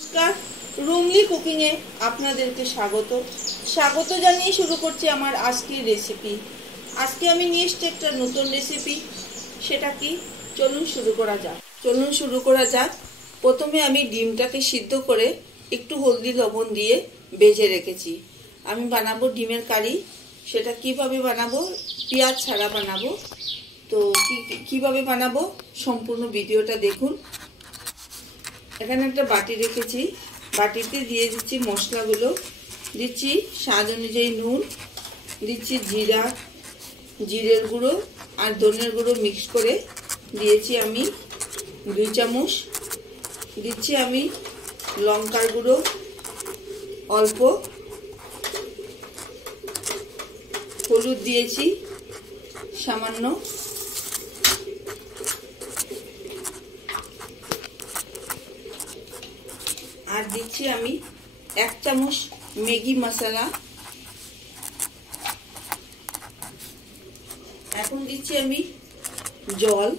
নমস্কার, রুমলি কুকিং এ আপনাদেরকে স্বাগত জানিয়ে শুরু করছি আমার আজকের রেসিপি। আজকে আমি নিয়ে এসেছি একটা নতুন রেসিপি। সেটা কি, চলুন শুরু করা যাক। প্রথমে আমি ডিমটাকে সিদ্ধ করে একটু হলদি লবণ দিয়ে ভেজে রেখেছি। আমি বানাবো ডিমের কারি। সেটা কিভাবে বানাবো, পেঁয়াজ ছাড়া বানাবো। তো কিভাবে বানাবো সম্পূর্ণ ভিডিওটা দেখুন। এখানে একটা বাটি রেখেছি, বাটিতে দিয়ে দিচ্ছি মশলাগুলো। দিচ্ছি স্বাদ অনুযায়ী নুন, দিচ্ছি জিরের গুঁড়ো আর ধনের গুঁড়ো মিক্স করে দিয়েছি আমি 2 চামচ। দিচ্ছি আমি লঙ্কার গুঁড়ো অল্প, হলুদ দিয়েছি সামান্য, আর দিচ্ছি আমি 1 চামচ ম্যাগি মশলা। এখন দিচ্ছি আমি জল,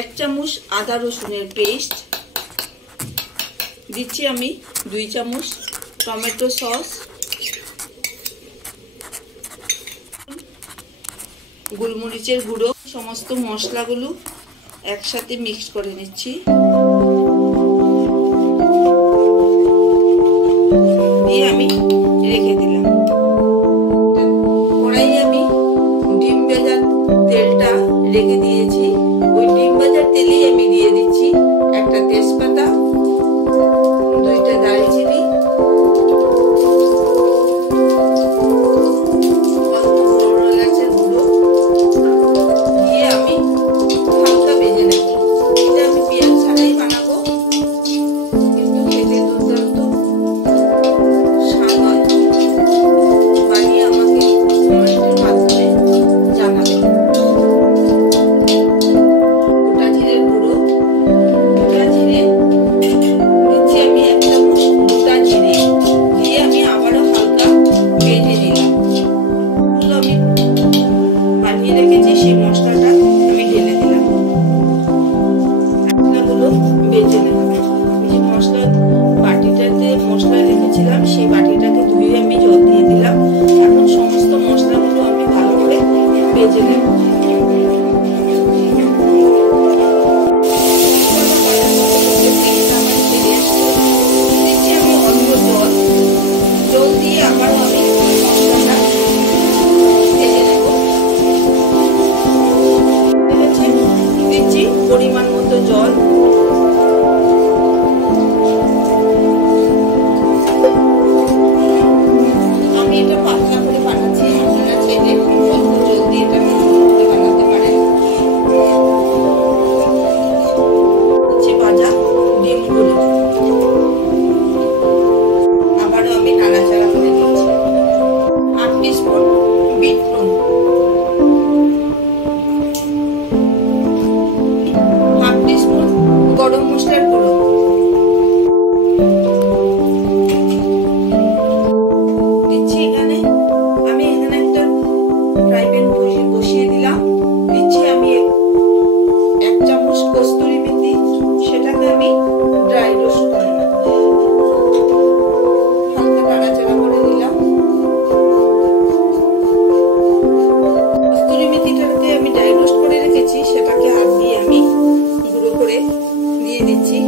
এক চামচ আদা রসুনের পেস্ট, দিচ্ছি আমি 2 চামচ টমেটো সস, গোলমরিচের গুঁড়ো। সমস্ত মশলাগুলো একসাথে মিক্স করে নিচ্ছি। দিয়ে আমি রেখে দিলাম। কড়াই আমি ডিম ভাজার তেলটা রেখে দিয়েছি। ওই ডিম ভাজার তেলেই আমি দিয়ে দিচ্ছি একটা তেজপাতা, 2টা দারচিনি, সেই বাটিটাকে ধুয়ে আমি জল দিয়ে দিলাম। এখন সমস্ত মশলাগুলো আমি ভালো করে ভেজে নেব। আমি অল্প জল দিয়ে আবার আমি মশলাটা ভেজে নেব। দিচ্ছি পরিমাণ মতো জল। গরম মশলার গুঁড়ো, দিচ্ছি এখানে আমি একটা ফ্রাই প্যান বসিয়ে দিলাম। দিচ্ছি আমি 1 চামচ কস্তুরি মেথি, সেটাকে আমি ড্রাই রোস্ট করে নেব। হালকা নাড়াচাড়া করে দিলাম। কস্তুরি মেথিটাকে আমি ড্রাই রোস্ট করে রেখেছি, সেটাকে হাত দিয়ে আমি গুঁড়ো করে দিয়ে দিচ্ছি।